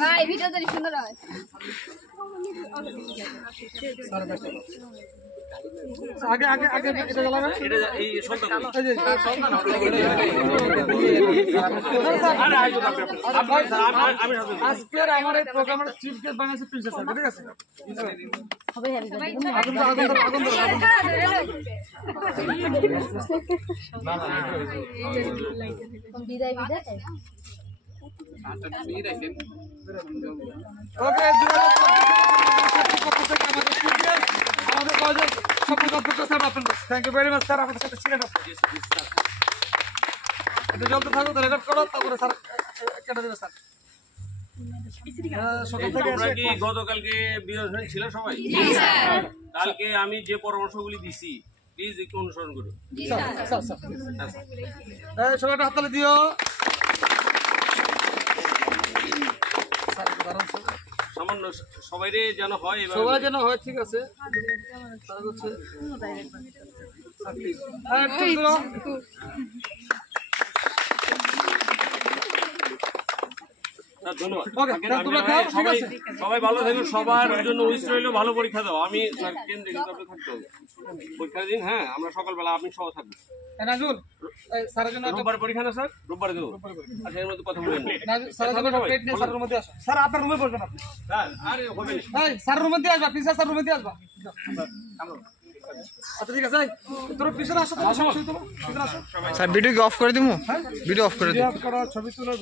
ভাই ভিডিও তো সুন্দর হয়। আগে আগে আগে এটা লাগান, এটা এই সন্তান এই যে আজকের আমার এই প্রোগ্রামের চিফ গেস্ট বানাইছে প্রিন্সেস স্যার, ঠিক আছে? হবে হেভি আগুন ধরো, আগুন ধরো, আগুন ধরো, আগুন ধরো। বিদায়। ওকে, আমাদের কলেজের সকল অধ্যক্ষ স্যার আপনার thank you very much sir, আমাদের সাথে ছিলেন। এটা চলতে থাকুক, রেকর্ড করো, তারপরে স্যার কেটে দেবে স্যার। সকাল থেকে তোমরা কি গতকালকে বিরোধী ছিল সবাই? কালকে আমি যে পরামর্শগুলি দিছি প্লিজ একটু অনুসরণ করো। সবাই একটা হাততালি দিও। সামান্য সবাইরে যেন হয় এবার সবাই যেন হয়, ঠিক আছে? ধন্যবাদ। সবাই সবাই ভালো থাকুন, সবার জন্য উইশ রইল, ভালো পরীক্ষা দাও। আমি স্যার কেন্দ্রে কিন্তু আপনাকে থাকতে হবে পরীক্ষার দিন। হ্যাঁ, আমরা সকালবেলা আপনি সহ থাকবেন। নাজুল স্যারের জন্য রোববার পরীক্ষা না স্যার? রোববার দেবো। আচ্ছা, এর মধ্যে কথা বলেন। স্যারের জন্য প্লেট নিয়ে স্যারের রুমে আসো। স্যার আপনার রুমে বসবেন আপনি। স্যার আরে হবে না। এই স্যার রুমে দিয়ে আসবা, প্লিজ স্যার রুমে দিয়ে আসবা। আচ্ছা ঠিক আছে, তোর পিছনে আসো, তোমার সমস্যা হইতো না, পিছনে আসো। স্যার ভিডিও কি অফ করে দিমু? ভিডিও অফ করে দিই। ছবি তুলো।